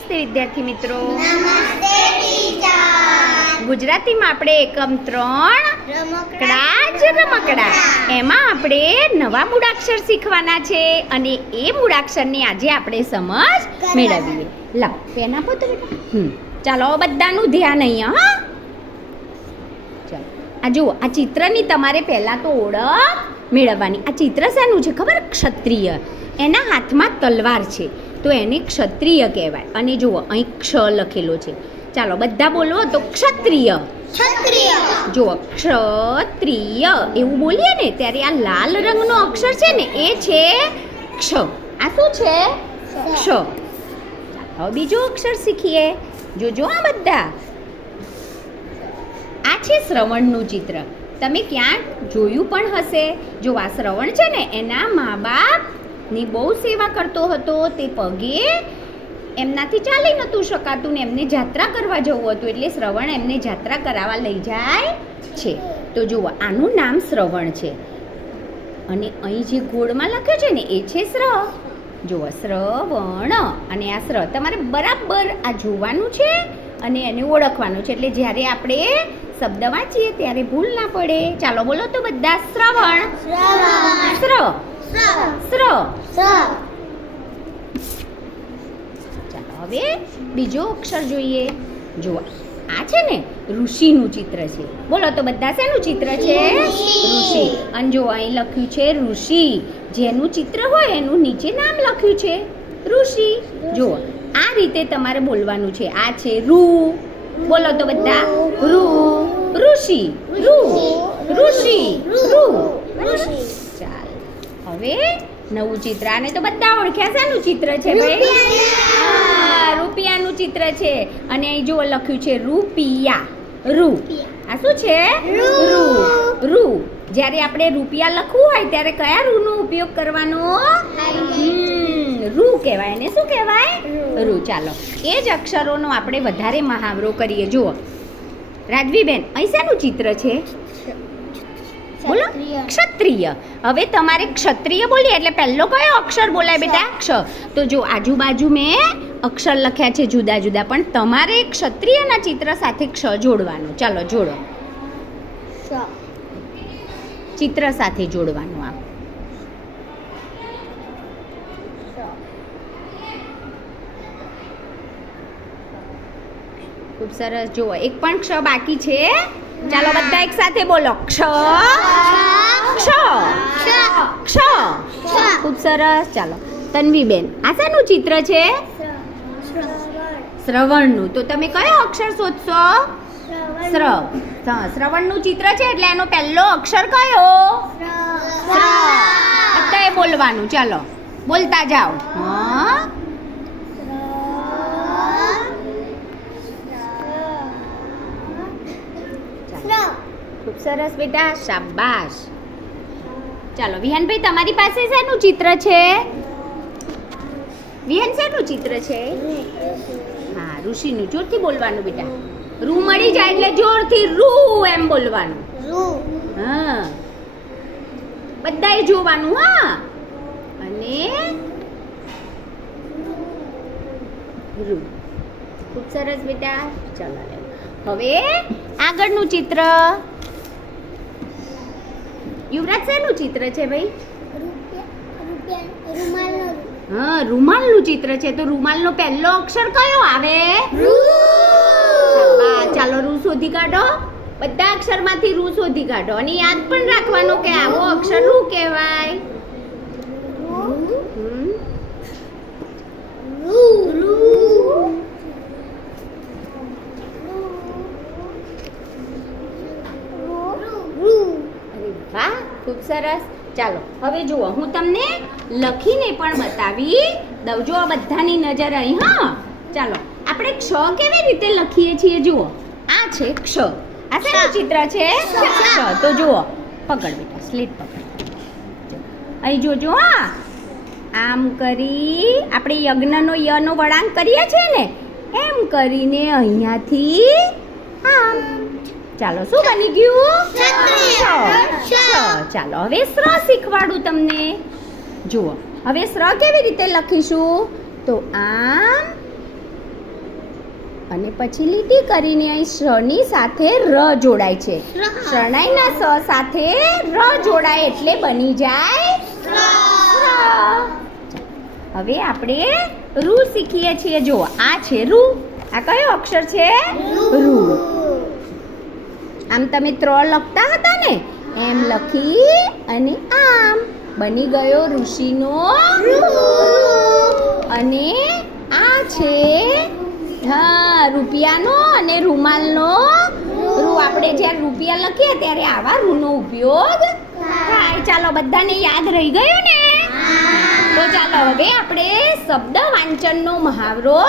નમસ્તે વિદ્યાર્થી મિત્રો. નમસ્તે ટીચર. ગુજરાતીમાં આપણે એકમ 3 રમકડા જ રમકડા એમાં આપણે નવા મૂળાક્ષર શીખવાના છે અને એ મૂળાક્ષરની આજે આપણે સમજ મેળવીએ. લાવ પેન આપો તો બેટા. ચાલો બધાનું ધ્યાન અહીંયા. હા ચાલો આ જુઓ, આ ચિત્રની તમારે પહેલાં તો ઓળખ મેળવવાની. આ ચિત્ર શાનું છે ખબર? ક્ષત્રિય. એના હાથમાં તલવાર છે તો એને ક્ષત્રિય કહેવાય. અને જુઓ અહીં ક્ષ લખેલો છે. ચાલો બધા બોલો તો ક્ષત્રિય. ક્ષત્રિય. જુઓ ક્ષત્રિય એવું બોલીએ ને ત્યારે આ લાલ રંગનો અક્ષર છે ને એ છે ક્ષ. આ શું છે? ક્ષ. હવે બીજો અક્ષર શીખીએ. જોજો આ બધા. આ છે શ્રવણનું ચિત્ર. તમે ક્યાંક જોયું પણ હશે. જો આ શ્રવણ છે ને એના મા બાપની બહુ સેવા કરતો હતો. તે પગે એમનાથી ચાલી નહોતું શકાતું ને એમને જાત્રા કરવા જવું હતું એટલે શ્રવણ એમને જાત્રા કરાવવા લઈ જાય છે. તો જુઓ આનું નામ શ્રવણ છે અને અહીં જે ગોળમાં લખ્યું છે ને એ છે શ્ર. જુઓ શ્રવણ અને આ શ્ર તમારે બરાબર આ જોવાનું છે અને એને ઓળખવાનું છે એટલે જ્યારે આપણે શબ્દ વાંચીએ ત્યારે ભૂલ ના પડે. ચાલો બોલો તો બધા શ્રવણ. શ્ર. શ્ર. ચાલો હવે બીજો અક્ષર જોઈએ. જુઓ આ છે ને ઋષિનું ચિત્ર છે. બોલો તો બધા શેનું ચિત્ર છે? ઋષિ. અને જો અહીં લખ્યું છે ઋષિ. જેનું ચિત્ર હોય એનું નીચે નામ લખ્યું છે ઋષિ. જુઓ આ રીતે તમારે બોલવાનું છે. આ છે રૂ. બોલો તો બધા રૂ. ઋષિ. રૂ. ઋષિ. રૂ. ચાલ હવે નવું ચિત્ર. આને તો બધા ઓળખ્યા. શાનું ચિત્ર છે ભાઈ? રૂપિયાનું ચિત્ર છે. અને અહીં જો લખ્યું છે રૂપિયા. રૂ. આ શું છે? રૂ. રૂ. જ્યારે આપણે રૂપિયા લખવું હોય ત્યારે કયા રૂનો ઉપયોગ કરવાનો? રૂ કહેવાય. એને શું કહેવાય? રૂ. ચાલો એ જ અક્ષરોનો આપણે વધારે મહાવરો કરીએ. જુઓ રાજવીબેન અહીં શાનું ચિત્ર છે? બોલો ક્ષત્રિય. હવે તમારે ક્ષત્રિય બોલીએ એટલે પહેલો કયો અક્ષર બોલાય બેટા? ક્ષ. તો જો આજુબાજુ મેં અક્ષર લખ્યા છે જુદા જુદા પણ તમારે ક્ષત્રિયના ચિત્ર સાથે ક્ષ જોડવાનું. ચાલો જોડો. ચિત્ર સાથે જોડવાનું. આ ખૂબ સરસ. જુઓ એક પણ ક્ષ બાકી છે. ચાલો બધા એક સાથે બોલો. ક્ષ. ક્ષ. ક્ષ. ખૂબ સરસ. ચાલો તન્વીબેન આ શાનું ચિત્ર છે? શ્રવણનું. તો તમે કયો અક્ષર શોધશો? શ્રવણનું ચિત્ર છે એટલે એનો પહેલો અક્ષર કયો? બધાએ બોલવાનું. ચાલો બોલતા જાઓ. હા ખૂબ સરસ બેટા. શાબાશ. ચાલો વિહાનભાઈ તમારી પાસે શેનું ચિત્ર છે? વિહાન શેનું ચિત્ર છે? હા ઋષિનું. જોરથી બોલવાનું બેટા. રૂ મળી જાય એટલે જોરથી રૂ એમ બોલવાનું. હા બધાએ જોવાનું. હા અને રૂ. ખૂબ સરસ બેટા. ચાલો હવે આગળનું ચિત્ર. યુવરાજ શેનું ચિત્ર છે ભાઈ? હા રૂમાલનું ચિત્ર છે. તો રૂમાલનો પહેલો અક્ષર કયો આવે? ચાલો રૂ શોધી કાઢો. બધા અક્ષરમાંથી રૂ શોધી કાઢો અને યાદ પણ રાખવાનું કે આવો અક્ષર રૂ કહેવાય. વાહ ખૂબ સરસ. ચાલો હવે જુઓ હું તમને લખીને પણ બતાવી દઉં. જો આ બધાની નજર અહીં. હા ચાલો આપણે ક્ષ કેવી રીતે લખીએ છીએ? જુઓ આ છે ક્ષ. આ શેનું ચિત્ર છે? ક્ષ. તો જુઓ પકડ બેટા સ્લેટ પકડ. અહીં જોજો. હા આમ કરી આપણે યજ્ઞનો યનો વળાંક કરીએ છીએ ને એમ કરીને અહીંયાથી આમ. ચાલો શું બની ગયું? ચાલો હવે શ્ર શીખવાડું તમને. જુઓ હવે શ્ર કેવી રીતે લખીશું? તો આમ અને પછી લીટી કરીને અહીં શની સાથે ર જોડાય છે. શરણાઈના સ સાથે ર જોડાય એટલે બની જાય ર. હવે આપણે રૂ શીખીએ છીએ. જો આ છે રૂ. આ કયો અક્ષર છે? રૂ. આમ તમે લખતા હતા ને એમ લખી અને આમ બની ગયો ઋષિનો અને આ છે રૂપિયાનો અને રૂમાલનો રૂ. આપણે જ્યારે રૂપિયા લખીએ ત્યારે આવા રૂનો ઉપયોગ થાય. ચાલો બધાને યાદ રહી ગયું ને? તો ચાલો હવે આપણે શબ્દ વાંચનનો મહાવરો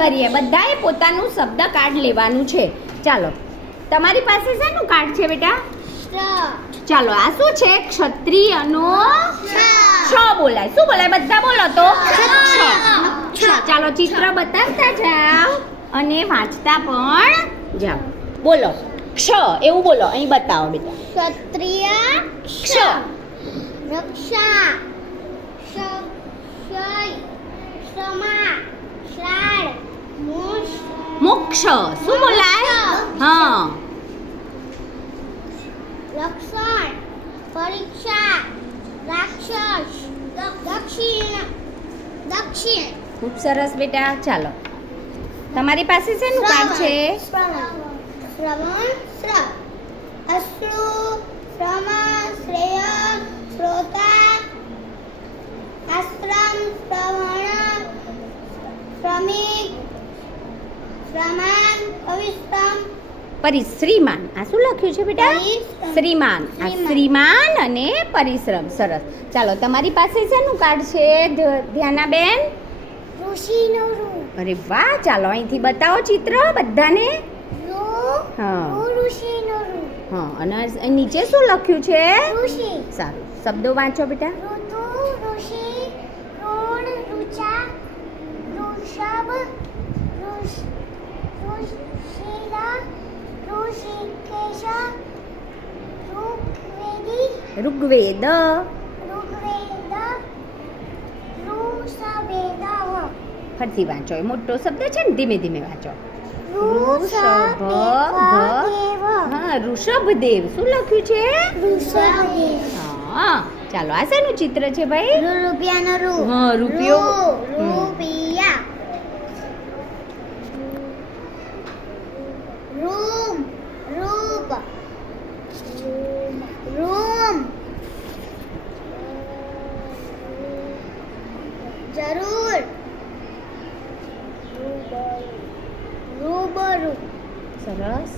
કરીએ. બધાએ પોતાનું શબ્દ કાર્ડ લેવાનું છે. ચાલો તમારી પાસે શેનું કાર્ડ છે બેટા? ચાલો આ શું છે? ક્ષત્રિયનો ક્ષ બોલાય. શું બોલાય? બધા બોલો તો ક્ષ. ચાલો ચિત્ર બતાવતા જાઓ અને વાંચતા પણ જાઓ. બોલો ક્ષ એવું બોલો. અહીં બતાવો બેટા. ક્ષત્રિય ક્ષ. રક્ષા ક્ષય ક્ષમા શ્રાળ મોક્ષ. શું બોલાય? હા. રક્ષણ પરીક્ષા રાક્ષસ દક્ષિણ. ખૂબ સરસ બેટા. ચાલો તમારી પાસે શેનું કાર્ડ છે? શ્રવણ શ્રવ અશ્રુ શ્રમ શ્રેય શ્રોતા આશ્રમ શ્રવણ શ્રમિક શ્રમાન પવિત્રમ પરિશ્રીમાન. આ શું લખ્યું છે બેટા? શ્રીમાન. આ શ્રીમાન અને પરિશ્રમ. સરસ. ચાલો તમારી પાસે શેનું કાર્ડ છે ધ્યાનાબેન? ઋષિનો રૂ. અરે વાહ. ચાલો અહીંથી બતાવો ચિત્ર બધાને. હા ઋષિનો રૂ. હા અને નીચે શું લખ્યું છે? ઋષિ. સારું. શબ્દો વાંચો બેટા. ઋતુ ઋષિ ઋણ ઋચા ઋષભ ઋષિલા ઋષિકેશ ઋગ્વેદી ઋગ્વેદ. ઋગ્વેદ ઋષભેદ. ફરીથી વાંચો. એ મોટો શબ્દ છે ને, ધીમે ધીમે વાંચો. ઋષભ હા ઋષભદેવ. શું લખ્યું છે? ઋષભદેવ. હા. ચાલો આ શેનું ચિત્ર છે ભાઈ? રૂપિયાનો રૂ. હા રૂપિયો. રૂપિયા. રૂમ રૂપ રૂમ જરૂર રૂબરૂ. સરસ.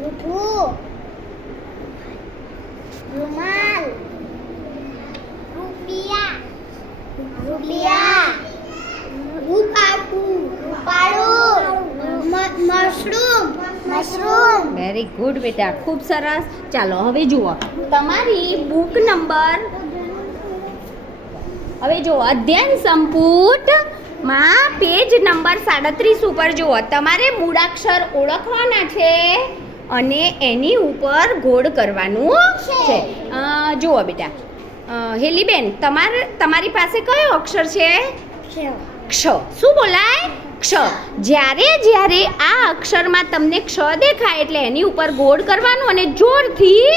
રૂઠું રૂમાલ રૂપિયા રૂપિયા રૂપાળું મશરૂમ. વેરી ગુડ બેટા. ખૂબ સરસ. ચાલો હવે જુઓ તમારી બુક નંબર. હવે જુઓ અધ્યયન સંપુટમાં પેજ નંબર 37 ઉપર જુઓ તમારે મૂળાક્ષર ઓળખવાના છે અને એની ઉપર ગોળ કરવાનું છે. જુઓ બેટા હેલીબેન તમારી પાસે કયો અક્ષર છે? ક્ષ. શું બોલાય? ક્ષ. જ્યારે આ અક્ષરમાં તમને ક્ષ દેખાય એટલે એની ઉપર ગોળ કરવાનું અને જોરથી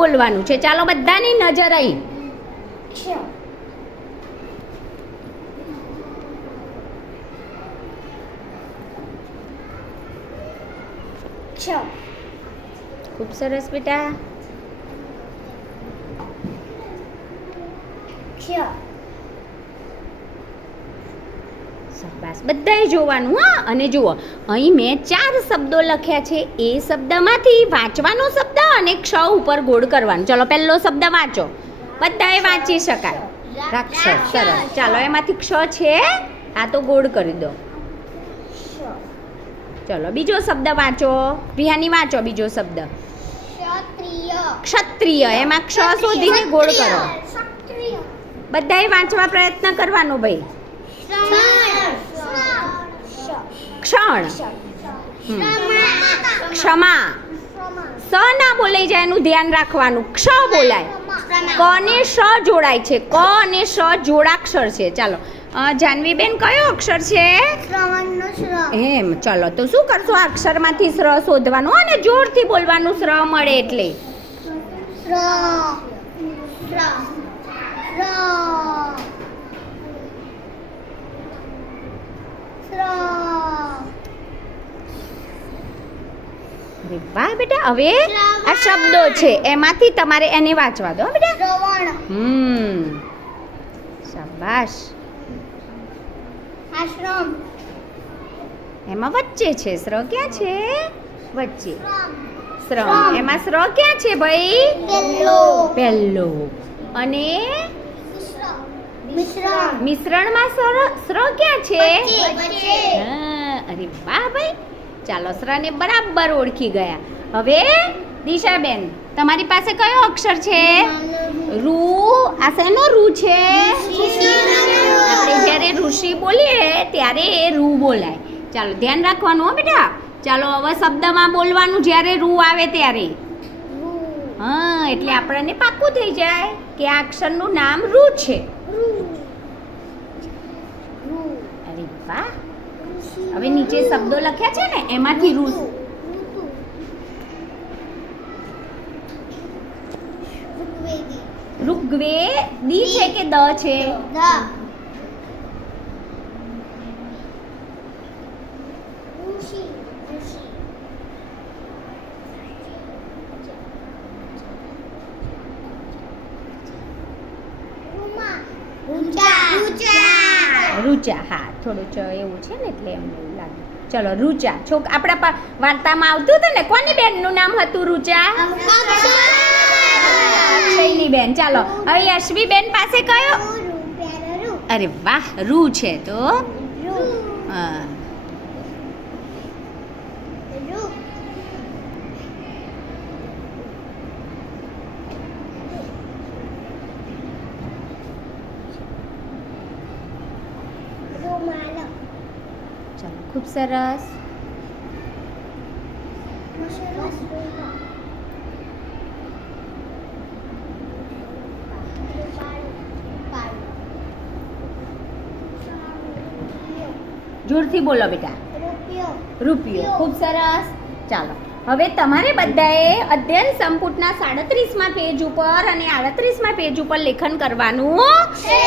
બોલવાનું છે. ચાલો બધાની નજર અહીં. ખૂબ સરસ બેટા. શાબાશ. બધાએ જોવાનું. હા અને જુઓ અહીં મેં 4 શબ્દો લખ્યા છે. એ શબ્દમાંથી વાંચવાનો શબ્દ અને ક્ષ ઉપર ગોળ કરવાનું. ચલો પહેલો શબ્દ વાંચો. બધાએ વાંચી શકાય. રાક્ષસ. સરસ. ચાલો એમાંથી ક્ષ છે આ તો ગોળ કરી દો. ચલો બીજો શબ્દ વાંચો. રિહાની વાંચો બીજો શબ્દ. ક્ષત્રિય. એમાં ક્ષ શોધીને ગોળ કરો. બધાએ વાંચવા પ્રયત્ન કરવાનો ભાઈ. ક્ષણ. ક્ષમા. સ ના બોલાઈ જાય એનું ધ્યાન રાખવાનું. ક્ષ બોલાય. ક ને શ જોડાય છે. ક અને શ જોડાક્ષર છે. ચાલો જાનવીબેન કયો અક્ષર છે? શ્રવણનો શ્ર. એમ ચલો તો શું કરશો? આ અક્ષરમાંથી સ્ર શોધવાનું અને જોરથી બોલવાનું સ્ર મળે એટલે. શ્ર. શ્ર. શ્ર. શ્ર. અરે વાહ બેટા, હવે આ શબ્દો છે એમાંથી તમારે એને વાંચવા દો હો બેટા. શ્રવણ. શાબાશ. આશ્રમ. એમાં વચ્ચે છે સ્ર. ક્યાં છે? વચ્ચે. શ્રમ. શ્રમ. એમાં સ્ર ક્યાં છે ભાઈ? પેલ્લો. પહેલો. અને મિશ્રણ. મિશ્રણમાં સ્ર ક્યાં છે? વચ્ચે. હા, અરે વાહ ભાઈ, ચાલો સ્રને બરાબર ઓળખી ગયા. હવે દિશાબેન, તમારી પાસે કયો અક્ષર છે? રૂ. આ શેનો રૂ છે? આપણે જ્યારે ઋષિ બોલીએ ત્યારે એ રૂ બોલાય. ચાલો ધ્યાન રાખવાનું હો બેટા. ચાલો હવે શબ્દમાં બોલવાનું જ્યારે રૂ આવે ત્યારે. હા, એટલે આપણને પાક્કું થઈ જાય કે આ અક્ષરનું નામ રૂ છે. અરે વાહ. હવે નીચે શબ્દો લખ્યા છે ને એમાંથી રૂ. ઋગ્વેદી છે કે દ છે? રૂચા. હા, થોડું એવું છે ને એટલે એમ એવું લાગે. ચલો રૂચા. આપણા વાર્તામાં આવતું હતું ને, કોની બેનનું નામ હતું રૂચા? અક્ષયની બેન. ચાલો હવે યશવી બેન પાસે કયો? અરે વાહ, રૂ છે તો. હા. ચાલો ખૂબ સરસ. જોરથી બોલો બેટા. રૂપિયો. ખૂબ સરસ. ચાલો હવે તમારે બધાએ અધ્યયન સંપુટના 37માં પેજ ઉપર અને 38માં પેજ ઉપર લેખન કરવાનું છે.